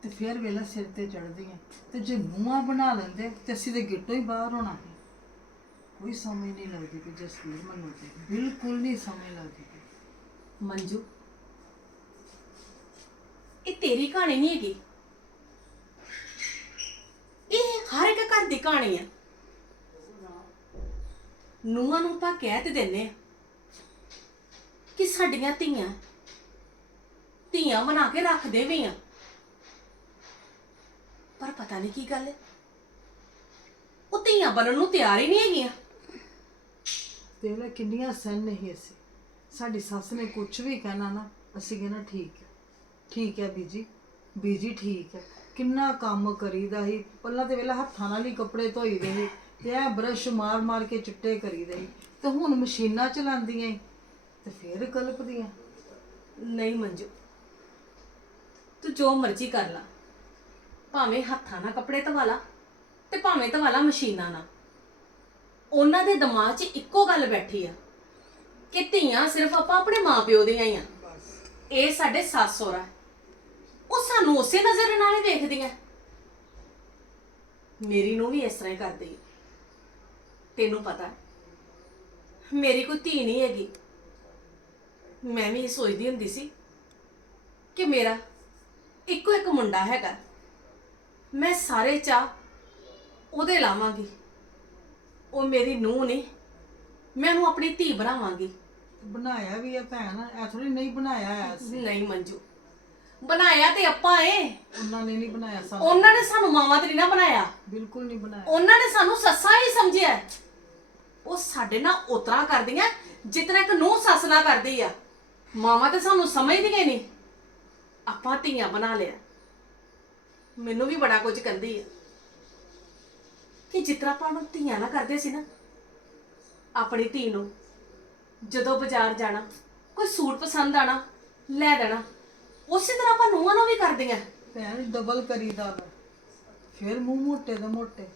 S1: ਤੇ ਫਿਰ ਵੇਲਾ ਸਿਰ ਤੇ ਚੜਦੀਆਂ ਤੇ ਜੇ ਮੂੰਹਾਂ ਬਣਾ ਲੈਂਦੇ ਤੇ ਅਸੀਂ ਤੇ ਗਿੱਟੋ ਹੀ ਬਾਹਰ ਹੋਣਾ ਸੀ ਕੋਈ ਸਮਝ ਨਹੀਂ ਲੱਗਦੀ ਕਿ ਜਸਵੀਰ ਮੈਨੂੰ ਤੇ ਬਿਲਕੁਲ ਨਹੀਂ ਸਮਝ ਲੱਗਦੀ।
S4: ਮੰਜੂ, ਇਹ ਤੇਰੀ ਕਹਾਣੀ ਨਹੀਂ ਹੈਗੀ। ਇਹ ਹਰ ਇੱਕ ਘਰ ਦੀ ਕਹਾਣੀ ਹੈ ਨੂੰਹਾਂ ਨੂੰ ਆਪਾਂ ਕਹਿ ਤੇ ਦਿੰਨੇ ਆ ਕਿ ਸਾਡੀਆਂ ਧੀਆਂ ਧੀਆਂ ਬਣਾ ਕੇ ਰੱਖਦੇ ਵੀ ਆ। ਪਰ ਪਤਾ ਨਹੀਂ ਕੀ ਗੱਲ ਹੈ। ਉਹ ਧੀਆਂ ਬਣਨ ਨੂੰ ਤਿਆਰ ਹੀ ਨਹੀਂ ਹੈਗੀਆਂ।
S1: ਤੇ ਵੇਲੇ ਕਿੰਨੀਆਂ ਸਹਿਨ ਨਹੀਂ ਅਸੀਂ। ਸਾਡੀ ਸੱਸ ਨੇ ਕੁਝ ਵੀ ਕਹਿਣਾ ਨਾ, ਅਸੀਂ ਕਹਿਣਾ ਠੀਕ ਹੈ। ਠੀਕ ਹੈ ਬੀਜੀ ਬੀਜੀ ਠੀਕ ਹੈ। ਕਿੰਨਾ ਕੰਮ ਕਰੀਦਾ ਸੀ। ਪਹਿਲਾਂ ਤੇ ਵੇਲਾ ਹੱਥਾਂ ਨਾਲ ਹੀ ਕੱਪੜੇ ਧੋਈਦੇ ਸੀ। ਤੇ ਇਹ ਬਰਸ਼ ਮਾਰ ਮਾਰ ਕੇ ਚਿੱਟੇ ਕਰੀਦੇ ਸੀ। ਤੇ ਹੁਣ ਮਸ਼ੀਨਾਂ ਚਲਾਉਂਦੀਆਂ ਈ ਤੇ ਫੇਰ ਕਲਪਦੀਆਂ।
S4: ਨਹੀਂ ਮੰਜੂ ਤੂੰ ਜੋ ਮਰਜ਼ੀ ਕਰ ਲਾ। ਭਾਵੇਂ ਹੱਥਾਂ ਨਾਲ ਕੱਪੜੇ ਧਵਾ ਲਾ ਤੇ ਭਾਵੇਂ ਧਵਾ ਲਾ ਮਸ਼ੀਨਾਂ ਨਾਲ। ਉਹਨਾਂ ਦੇ ਦਿਮਾਗ 'ਚ ਇੱਕੋ ਗੱਲ ਬੈਠੀ ਆ ਕਿ ਧੀਆਂ ਸਿਰਫ ਆਪਾਂ ਆਪਣੇ ਮਾਪਿਓ ਦੀਆਂ ਹੀ ਆ। ਇਹ ਸਾਡੇ ਸੱਸ ਸਹੁਰਾ ਉਹ ਸਾਨੂੰ ਉਸੇ ਨਜ਼ਰ ਨਾਲ ਹੀ ਵੇਖਦੀਆਂ। ਮੇਰੀ ਨੂੰ ਵੀ ਇਸ ਤਰ੍ਹਾਂ ਹੀ ਕਰਦੀ ਹੈ ਤੈਨੂੰ ਪਤਾ ਮੇਰੀ ਕੋਈ ਧੀ ਨਹੀਂ ਹੈਗੀ। ਮੈਂ ਵੀ ਇਹ ਸੋਚਦੀ ਹੁੰਦੀ ਸੀ ਕਿ ਮੇਰਾ ਇੱਕੋ ਇੱਕ ਮੁੰਡਾ ਹੈਗਾ। ਮੈਂ ਸਾਰੇ ਚਾਹ ਉਹਦੇ ਲਾਵਾਂਗੀ। ਉਹ ਮੇਰੀ ਨੂੰਹ ਨਹੀਂ ਮੈਂ ਉਹਨੂੰ ਆਪਣੀ ਧੀ ਬਣਾਵਾਂਗੀ।
S1: ਬਣਾਇਆ ਵੀ ਹੈ ਭੈਣ ਐ ਥੋੜੀ ਨਹੀਂ ਬਣਾਇਆ ਅਸੀਂ
S4: ਨਹੀਂ ਮੰਜੂ ਬਣਾਇਆ ਤੇ ਆਪਾਂ ਏ।
S1: ਉਹਨਾਂ ਨੇ ਨਹੀਂ ਬਣਾਇਆ ਸਾਨੂੰ।
S4: ਉਹਨਾਂ ਨੇ ਸਾਨੂੰ ਮਾਵਾਂ ਤੇ ਨਹੀਂ ਨਾ ਬਣਾਇਆ।
S1: ਬਿਲਕੁਲ ਨਹੀਂ ਬਣਾਇਆ।
S4: ਉਹਨਾਂ ਨੇ ਸਾਨੂੰ ਸੱਸਾਂ ਹੀ ਸਮਝਿਆ। ਉਹ ਸਾਡੇ ਨਾਲ ਉਤਰਾ ਕਰਦੀਆਂ ਜਿਤਨਾ ਇੱਕ ਨੂੰਹ ਸੱਸ ਨਾਲ ਕਰਦੀ ਆ। ਮਾਵਾਂ ਤੇ ਸਾਨੂੰ ਸਮਝਦੀਆਂ ਨਹੀਂ। ਆਪਾਂ ਧੀਆਂ ਬਣਾ ਲਿਆ। ਮੈਨੂੰ ਵੀ ਬੜਾ ਕੁਝ ਕਹਿੰਦੀ ਆ। ਕਿ ਜਿਤਨਾ ਆਪਾਂ ਨੂੰ ਧੀਆਂ ਨਾ ਕਰਦੇ ਸੀ ਨਾ ਆਪਣੀ ਧੀ ਨੂੰ ਜਦੋਂ ਬਾਜ਼ਾਰ ਜਾਣਾ ਕੋਈ ਸੂਟ ਪਸੰਦ ਆਣਾ ਲੈ ਦੇਣਾ। ਉਸੇ ਤਰ੍ਹਾਂ ਆਪਾਂ ਨੂੰਹਾਂ ਨੂੰ ਵੀ ਕਰਦੀਆਂ।
S1: ਭੈਣ ਡਬਲ ਕਰੀਦਾ ਵਾ। ਫਿਰ ਮੂੰਹ ਮੋਟੇ ਦੇ ਮੋਟੇ।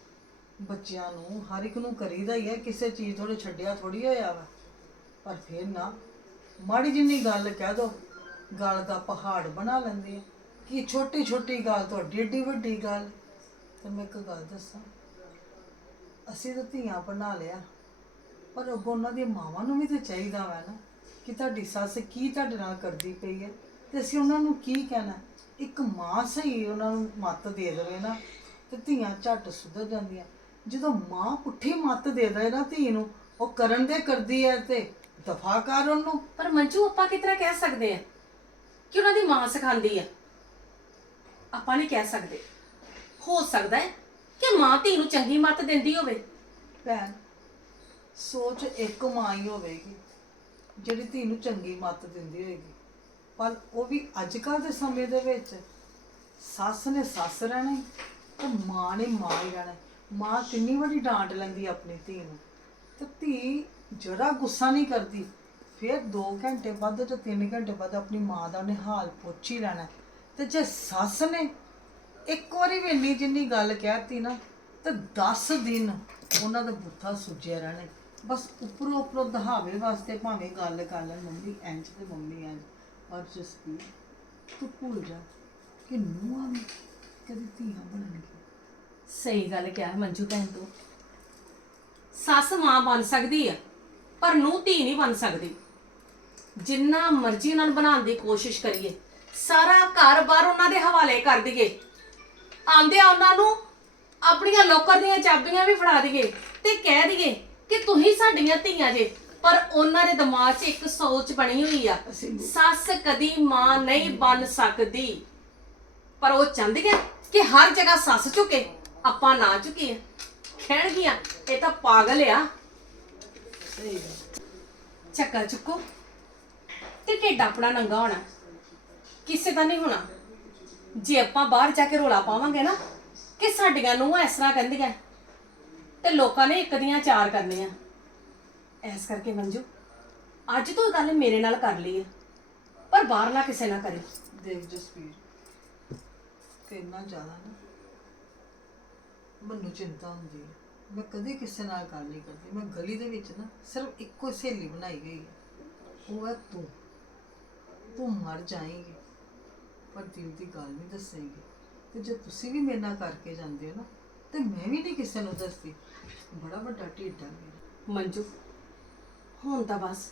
S1: ਬੱਚਿਆਂ ਨੂੰ ਹਰ ਇੱਕ ਨੂੰ ਕਰੀਦਾ ਹੀ ਹੈ, ਕਿਸੇ ਚੀਜ਼ ਥੋੜੇ ਛੱਡਿਆ ਥੋੜੀ ਹੋਇਆ ਵਾ। ਪਰ ਫਿਰ ਨਾ, ਮਾੜੀ ਜਿੰਨੀ ਗੱਲ ਕਹਿ ਦੋ, ਗੱਲ ਦਾ ਪਹਾੜ ਬਣਾ ਲੈਂਦੇ ਆ। ਕਿ ਛੋਟੀ ਛੋਟੀ ਗੱਲ, ਤੁਹਾਡੀ ਏਡੀ ਵੱਡੀ ਗੱਲ। ਤੇ ਮੈਂ ਇੱਕ ਗੱਲ ਦੱਸਾਂ, ਅਸੀਂ ਤਾਂ ਧੀਆਂ ਬਣਾ ਲਿਆ। ਪਰ ਅੱਗੋਂ ਉਹਨਾਂ ਦੀਆਂ ਮਾਵਾਂ ਨੂੰ ਵੀ ਤਾਂ ਚਾਹੀਦਾ ਵਾ ਨਾ, ਕਿ ਤੁਹਾਡੀ ਸੱਸ ਕੀ ਤੁਹਾਡੇ ਨਾਲ ਕਰਦੀ ਪਈ ਹੈ। ਤੇ ਅਸੀਂ ਉਹਨਾਂ ਨੂੰ ਕੀ ਕਹਿਣਾ? ਇੱਕ ਮਾਂ ਸਹੀ ਉਹਨਾਂ ਨੂੰ ਮੱਤ ਦੇ ਦੇਵੇ ਨਾ ਤੇ ਧੀਆਂ ਝੱਟ ਸੁਧਰ ਜਾਂਦੀਆਂ। ਜਦੋਂ ਮਾਂ ਪੁੱਠੀ ਮੱਤ ਦੇ ਦੇ ਨਾ ਧੀ ਨੂੰ ਉਹ ਕਰਨ ਦੇ ਕਰਦੀ ਹੈ ਤੇ ਦਫਾ ਕਰ ਉਹਨੂੰ।
S4: ਪਰ ਮੰਜੂ ਆਪਾਂ ਕਿਸ ਤਰ੍ਹਾਂ ਕਹਿ ਸਕਦੇ ਆ ਕਿ ਉਹਨਾਂ ਦੀ ਮਾਂ ਸਿਖਾਉਂਦੀ ਆ? ਆਪਾਂ ਨਹੀਂ ਕਹਿ ਸਕਦੇ। ਹੋ ਸਕਦਾ ਹੈ ਕਿ ਮਾਂ ਧੀ ਨੂੰ ਚੰਗੀ ਮੱਤ ਦਿੰਦੀ ਹੋਵੇ।
S1: ਭੈਣ ਸੋਚ ਇੱਕ ਮਾਂ ਹੀ ਹੋਵੇਗੀ ਜਿਹੜੀ ਧੀ ਨੂੰ ਚੰਗੀ ਮੱਤ ਦਿੰਦੀ ਹੋਏਗੀ। ਪਰ ਉਹ ਵੀ ਅੱਜ ਕੱਲ੍ਹ ਦੇ ਸਮੇਂ ਦੇ ਵਿੱਚ ਸੱਸ ਨੇ ਸੱਸ ਰਹਿਣਾ ਈ, ਤੇ ਮਾਂ ਨੇ ਮਾਂ ਹੀ ਰਹਿਣਾ ਮਾਂ ਕਿੰਨੀ ਵੱਡੀ ਡਾਂਟ ਲੈਂਦੀ ਆਪਣੀ ਧੀ ਨੂੰ। ਤੇ ਧੀ ਜਰਾ ਗੁੱਸਾ ਨਹੀਂ ਕਰਦੀ, ਫਿਰ 2 ਘੰਟੇ ਬਾਅਦ ਜਾਂ 3 ਘੰਟੇ ਬਾਅਦ ਆਪਣੀ ਮਾਂ ਦਾ ਉਹਨੇ ਹਾਲ ਪੁੱਛ ਹੀ ਲੈਣਾ ਤੇ ਜੇ ਸੱਸ ਨੇ ਇੱਕ ਵਾਰੀ ਵੀ ਇੰਨੀ ਜਿੰਨੀ ਗੱਲ ਕਹਿਤੀ ਨਾ, ਤੇ 10 ਦਿਨ ਉਹਨਾਂ ਦਾ ਬੁੱਥਾ ਸੁੱਜਿਆ ਰਹਿਣਾ ਬਸ ਉੱਪਰੋਂ ਉੱਪਰੋਂ ਦਹਾਵੇ ਵਾਸਤੇ ਭਾਵੇਂ ਗੱਲ ਕਰ ਲੈਣ ਮੰਮੀ ਇੰਜ ਤੇ ਮੰਮੀ ਇੰਜ ਪਰ ਜਸਪੀਰ ਤੂੰ ਭੁੱਲ ਜਾ ਕਿ ਨੂੰਹਾਂ ਵੀ ਕਦੇ ਧੀਆਂ ਬਣਨਗੀਆਂ।
S4: ਸਹੀ ਗੱਲ ਕਿਹਾ ਮੰਜੂ ਭੈਣ ਤੂੰ। ਸੱਸ ਮਾਂ ਬਣ ਸਕਦੀ ਆ, ਪਰ ਨੂੰ ਧੀ ਨਹੀਂ ਬਣ ਸਕਦੀ। ਜਿੰਨਾ ਮਰਜ਼ੀ ਉਹਨਾਂ ਨੂੰ ਬਣਾਉਣ ਦੀ ਕੋਸ਼ਿਸ਼ ਕਰੀਏ, ਸਾਰਾ ਘਰ-ਬਾਰ ਉਹਨਾਂ ਦੇ ਹਵਾਲੇ ਕਰ ਦਈਏ। ਆਂਦੇ ਆ ਉਹਨਾਂ ਨੂੰ ਆਪਣੀਆਂ ਲੋਕਰ ਦੀਆਂ ਚਾਬੀਆਂ ਵੀ ਫੜਾ ਦਈਏ ਤੇ ਕਹਿ ਦਈਏ ਕਿ ਤੁਸੀਂ ਸਾਡੀਆਂ ਧੀਆਂ ਜੇ। ਪਰ ਉਹਨਾਂ ਦੇ ਦਿਮਾਗ 'ਚ ਇੱਕ ਸੋਚ ਬਣੀ ਹੋਈ ਆ ਸੱਸ ਕਦੀ ਮਾਂ ਨਹੀਂ ਬਣ ਸਕਦੀ। ਪਰ ਉਹ ਚਾਹੁੰਦੀ ਹੈ ਕਿ ਹਰ ਜਗ੍ਹਾ ਸੱਸ ਝੁਕੇ ਆਪਾਂ ਨਾ ਝੁਕੀਏ। ਕਹਿਣਗੀਆਂ ਇਹ ਤਾਂ ਪਾਗਲ ਆ।
S1: ਸਹੀ
S4: ਚੱਕਾ ਚੁੱਕੋ ਤੇ ਢਿੱਡ ਆਪਣਾ ਨੰਗਾ ਹੋਣਾ ਕਿਸੇ ਦਾ ਨਹੀਂ ਹੋਣਾ। ਜੇ ਆਪਾਂ ਬਾਹਰ ਜਾ ਕੇ ਰੋਲਾ ਪਾਵਾਂਗੇ ਨਾ ਕਿ ਸਾਡੀਆਂ ਨੂੰ ਇਸ ਤਰ੍ਹਾਂ ਕਹਿੰਦੀਆਂ ਤੇ ਲੋਕਾਂ ਨੇ ਇੱਕ ਦੀਆਂ ਚਾਰ ਕਰਨੀਆਂ। ਐਸ ਕਰਕੇ ਮੰਜੂ ਅੱਜ ਤੋਂ ਗੱਲ ਮੇਰੇ ਨਾਲ ਕਰ ਲਈ ਹੈ ਪਰ ਬਾਹਰ ਨਾ ਕਿਸੇ ਨਾਲ ਕਰੀ।
S1: ਦੇਖ ਜਸਪੀਰ ਤੇ ਇੰਨਾ ਜ਼ਿਆਦਾ ਨਾ ਮੈਨੂੰ ਚਿੰਤਾ ਹੁੰਦੀ ਹੈ। ਮੈਂ ਕਦੇ ਕਿਸੇ ਨਾਲ ਗੱਲ ਨਹੀਂ ਕਰਦੀ। ਮੈਂ ਗਲੀ ਦੇ ਵਿੱਚ ਨਾ ਸਿਰਫ ਇੱਕੋ ਸਹੇਲੀ ਬਣਾਈ ਗਈ ਹੈ। ਉਹ ਹੈ ਤੂੰ। ਤੂੰ ਮਰ ਜਾਏਂਗੀ ਪਰ ਦਿਲ ਦੀ ਗੱਲ ਨਹੀਂ ਦੱਸੇਂਗੀ। ਤੇ ਜੇ ਤੁਸੀਂ ਵੀ ਮੇਰੇ ਨਾਲ ਕਰਕੇ ਜਾਂਦੇ ਹੋ ਨਾ ਤੇ ਮੈਂ ਵੀ ਨਹੀਂ ਕਿਸੇ ਨੂੰ ਦੱਸਦੀ। ਬੜਾ ਵੱਡਾ ਢਿੱਡ ਆ ਮੇਰਾ।
S4: ਮੰਜੂ ਹੁਣ ਤਾਂ ਬਸ।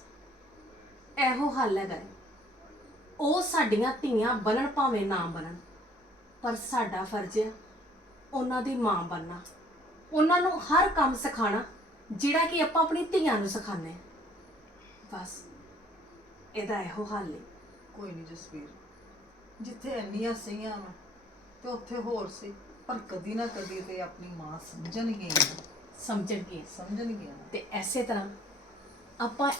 S4: ਇਹੋ ਹੱਲ ਹੈਗਾ ਏ। ਉਹ ਸਾਡੀਆਂ ਧੀਆਂ ਬਣਨ ਭਾਵੇਂ ਨਾ ਬਣਨ ਪਰ ਸਾਡਾ ਫਰਜ਼ ਹੈ ਉਹਨਾਂ ਦੀ ਮਾਂ ਬਣਨਾ। ਉਹਨਾਂ ਨੂੰ ਹਰ ਕੰਮ ਸਿਖਾਣਾ ਜਿਹੜਾ ਕਿ ਆਪਾਂ ਆਪਣੀ ਧੀਆਂ ਨੂੰ ਸਿਖਾਉਂਦੇ ਹਾਂ। ਬਸ ਇਹਦਾ ਇਹੋ ਹੱਲ ਹੈ।
S1: ਕੋਈ ਨਹੀਂ ਜਸਵੀਰ ਜਿੱਥੇ ਇੰਨੀਆਂ ਸਹੀਆਂ ਵਾ ਤੇ ਉੱਥੇ ਹੋਰ ਸੀ ਪਰ ਕਦੀ ਨਾ ਕਦੀ ਤੇ ਆਪਣੀ ਮਾਂ ਸਮਝਣਗੇ
S4: ਸਮਝਣਗੇ
S1: ਸਮਝਣਗੇ
S4: ਤੇ ਐਸੇ ਤਰ੍ਹਾਂ ਆਪਾਂ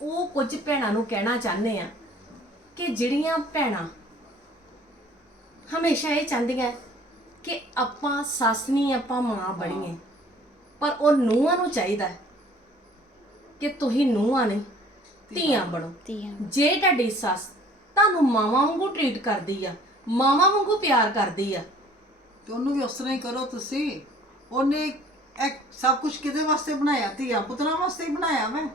S4: ਉਹ ਕੁਝ ਭੈਣਾਂ ਨੂੰ ਕਹਿਣਾ ਚਾਹੁੰਦੇ ਆ ਕਿ ਜਿਹੜੀਆਂ ਭੈਣਾਂ ਹਮੇਸ਼ਾ ਇਹ ਚਾਹੁੰਦੀਆਂ ਕਿ ਆਪਾਂ ਸੱਸ ਨਹੀਂ ਆਪਾਂ ਮਾਂ ਬਣੀਏ। ਪਰ ਉਹ ਨੂੰਹਾਂ ਨੂੰ ਚਾਹੀਦਾ ਹੈ ਕਿ ਤੁਸੀਂ ਨੂੰਹਾਂ ਨੇ ਧੀਆਂ ਬਣੋ। ਜੇ ਤੁਹਾਡੀ ਸੱਸ ਤੁਹਾਨੂੰ ਮਾਵਾਂ ਵਾਂਗੂ ਟਰੀਟ ਕਰਦੀ ਆ ਮਾਵਾਂ ਵਾਂਗੂ ਪਿਆਰ ਕਰਦੀ ਆ
S1: ਤੇ ਉਹਨੂੰ ਵੀ ਉਸ ਤਰ੍ਹਾਂ ਹੀ ਕਰੋ ਤੁਸੀਂ। ਉਹਨੇ ਇਹ ਸਭ ਕੁਝ ਕਿਹਦੇ ਵਾਸਤੇ ਬਣਾਇਆ? ਧੀਆ ਪੁੱਤਰਾਂ ਵਾਸਤੇ ਹੀ ਬਣਾਇਆ ਮੈਂ?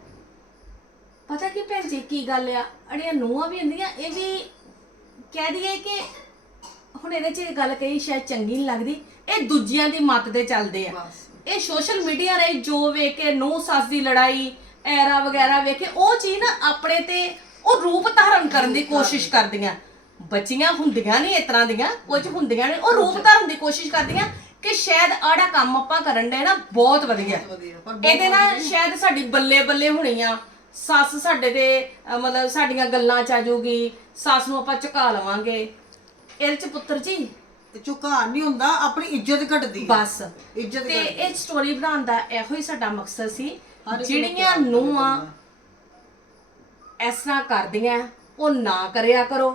S4: ਪਤਾ ਕੀ ਭੈਣ ਜੀ ਕੀ ਗੱਲ ਆ? ਅੜੀਆਂ ਨੂੰਹਾਂ ਵੀ ਹੁੰਦੀਆਂ ਇਹ ਵੀ ਕਹਿ ਦਈਏ ਕਿ ਹੁਣ ਇਹਦੇ 'ਚ ਇਹ ਗੱਲ ਕਹੀ ਸ਼ਾਇਦ ਚੰਗੀ ਨਹੀਂ ਲੱਗਦੀ। ਇਹ ਦੂਜਿਆਂ ਦੀ ਮੱਤ ਤੇ ਚੱਲਦੇ ਆ।
S1: ਬਸ।
S4: ਇਹ ਸੋਸ਼ਲ ਮੀਡੀਆ ਰੇ ਜੋ ਵੇਖ ਕੇ ਨੂੰਹ ਸੱਸ ਦੀ ਲੜਾਈ ਐਰਾ ਵਗੈਰਾ ਵੇਖ ਕੇ ਉਹ ਚੀਜ਼ ਨਾ ਆਪਣੇ ਤੇ ਉਹ ਰੂਪ ਧਾਰਨ ਕਰਨ ਦੀ ਕੋਸ਼ਿਸ਼ ਕਰਦੀਆਂ। ਬੱਚੀਆਂ ਹੁੰਦੀਆਂ ਨਹੀਂ ਇਸ ਤਰ੍ਹਾਂ ਦੀਆਂ ਕੁਝ ਹੁੰਦੀਆਂ ਨੇ ਉਹ ਰੂਪ ਧਾਰਨ ਦੀ ਕੋਸ਼ਿਸ਼ ਕਰਦੀਆਂ। ਕਿ ਸ਼ਾਇਦ ਆੜਾ ਕੰਮ ਆਪਾਂ ਕਰਨ ਦੇ ਨਾ ਬਹੁਤ ਵਧੀਆ।
S1: ਵਧੀਆ ਪਰ
S4: ਇਹਦੇ ਨਾਲ ਸ਼ਾਇਦ ਸਾਡੀ ਬੱਲੇ ਬੱਲੇ ਹੋਣੀ ਆ ਸੱਸ ਸਾਡੇ ਤੇ ਮਤਲਬ ਸਾਡੀਆਂ ਗੱਲਾਂ ਚ ਆ ਜਾਊਗੀ ਸੱਸ ਨੂੰ ਆਪਾਂ ਝੁਕਾ ਲਵਾਂਗੇ। ਇਹਦੇ ਚ ਪੁੱਤਰ ਜੀ?
S1: ਇਹ ਝੁਕਾਨ ਨਹੀਂ ਹੁੰਦਾ ਆਪਣੀ ਇੱਜ਼ਤ ਘਟਦੀ ਹੈ।
S4: ਬਸ।
S1: ਇੱਜ਼ਤ
S4: ਤੇ ਇਹ ਸਟੋਰੀ ਬਣਾਉਣ ਦਾ ਇਹੋ ਹੀ ਸਾਡਾ ਮਕਸਦ ਸੀ
S1: ਹਰ ਇੱਕ ਨੂੰ
S4: ਜਿਹੜੀਆਂ
S1: ਪਿਆਰ ਕਰਨਾ
S4: ਨੂੰਹਾਂ
S1: ਪੈਂਦਾ।
S4: ਇਸ ਤਰ੍ਹਾਂ ਕਰਦੀਆਂ ਉਹ ਨਾ ਕਰਿਆ ਕਰੋ।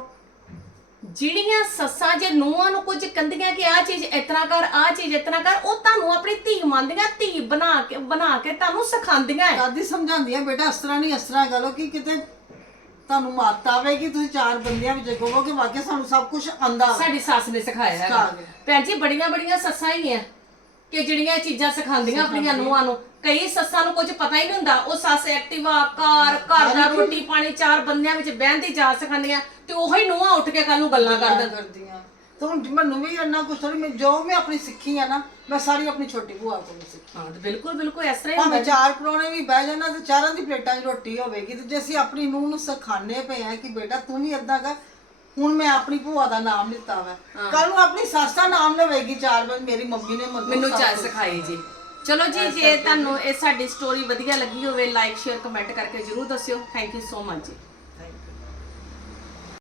S4: ਜਿਹੜੀਆਂ ਸੱਸਾਂ ਜੇ ਨੂੰਹਾਂ ਨੂੰ ਕੁਝ ਕਹਿੰਦੀਆਂ ਕਿ ਆਹ ਚੀਜ਼ ਤਰ੍ਹਾਂ ਕਰ ਆਹ ਚੀਜ਼ ਤਰ੍ਹਾਂ ਕਰ ਉਹ ਤੁਹਾਨੂੰ ਆਪਣੀ ਧੀ ਮੰਨਦੀਆਂ ਧੀ ਬਣਾ ਕੇ ਬਣਾ ਕੇ ਤੁਹਾਨੂੰ ਸਿਖਾਉਂਦੀਆਂ ਹੈ।
S1: ਦਾਦੀ ਸਮਝਾਉਂਦੀ ਆ ਬੇਟਾ ਇਸ ਤਰ੍ਹਾਂ ਨਹੀਂ ਇਸ ਤਰ੍ਹਾਂ ਕਰੋ ਕਿ ਕਿਤੇ ਤੁਹਾਨੂੰ ਮਾਤ ਆਵੇਗੀ ਤੁਸੀਂ ਚਾਰ ਬੰਦਿਆਂ ਵਿੱਚ ਕਹੋਗੇ ਵਾਕਿਆ ਸਾਨੂੰ ਸਭ ਕੁਝ ਆਂਦਾ
S4: ਸਾਡੀ ਸੱਸ ਨੇ ਸਿਖਾਇਆ
S1: ਸਿਖਾ
S4: ਹੈ
S1: ਗਿਆ।
S4: ਭੈਣ ਜੀ ਬੜੀਆਂ ਬੜੀਆਂ ਸੱਸਾਂ ਹੀ ਆ ਕਿ ਜਿਹੜੀਆਂ ਇਹ ਚੀਜ਼ਾਂ ਸਿਖਾਉਂਦੀਆਂ ਆਪਣੀਆਂ ਨੂੰਹਾਂ ਨੂੰ ਕਈ ਸੱਸਾਂ ਨੂੰ ਕੁਝ ਪਤਾ ਹੀ ਨਹੀਂ ਹੁੰਦਾ। ਉਹ ਸੱਸ ਐਕਟਿਵਾ ਕਾਰ ਘਰ ਦਾ ਰੋਟੀ ਪਾਣੀ ਚਾਰ ਬੰਦਿਆਂ ਵਿੱਚ ਬਹਿਣ ਦੀ ਜਾ ਸਿਖਾਉਂਦੀਆਂ ਤੇ ਉਹੀ ਨੂੰਹਾਂ ਉੱਠ ਕੇ ਕੱਲ ਨੂੰ ਗੱਲਾਂ ਕਰ ਦਿੰਦੀਆਂ
S1: ਕਰਦੀਆਂ। ਤਾਂ ਹੁਣ ਮੈਨੂੰ ਵੀ ਇੰਨਾ ਕੁਝ ਥੋੜੀ ਮੈਂ ਜੋ ਮੈਂ ਆਪਣੀ ਸਿੱਖੀ ਆ ਨਾ ਮੈਂ ਸਾਰੀ ਆਪਣੀ ਛੋਟੀ ਭੂਆ ਕੋਲੋਂ ਸਿੱਖੀ।
S4: ਹਾਂ ਤੇ ਬਿਲਕੁਲ ਬਿਲਕੁਲ ਇਸ ਤਰ੍ਹਾਂ ਹੀ ਹੁੰਦਾ।
S1: ਭਾਵੇਂ ਚਾਰ ਪਰੋਣੇ ਵੀ ਬਹਿ ਜਾਣਾ ਤੇ ਚਾਰਾਂ ਦੀ ਪਲੇਟਾਂ 'ਚ ਰੋਟੀ ਹੋਵੇਗੀ ਤੇ ਜੇ ਅਸੀਂ ਆਪਣੀ ਨੂੰਹ ਨੂੰ ਸਿਖਾਣੇ ਪਏ ਆ ਕਿ ਬੇਟਾ ਤੂੰ ਵੀ ਏਦਾਂ ਕਰ ਹੁਣ ਮੈਂ ਆਪਣੀ ਭੂਆ ਦਾ ਨਾਮ ਲਿੱਤਾ ਵਾ। ਕੱਲ ਨੂੰ ਆਪਣੀ ਸੱਸ ਦਾ ਨਾਮ ਲਵੇਗੀ ਚਾਰ ਵਾਰ ਮੇਰੀ ਮੰਮੀ ਨੇ ਮੈਨੂੰ
S4: ਚਾਹ
S1: ਕੁਛ
S4: ਸਿਖਾਈ ਜੀ। ਚਲੋ ਜੀ, ਜੇ ਤੁਹਾਨੂੰ ਇਹ ਸਾਡੀ ਸਟੋਰੀ ਵਧੀਆ ਲੱਗੀ ਹੋਵੇ ਲਾਈਕ ਸ਼ੇਅਰ ਕਮੈਂਟ ਕਰਕੇ ਜਰੂਰ ਦੱਸਿਓ। ਥੈਂਕ ਯੂ ਸੋ ਮਚ ਜੀ।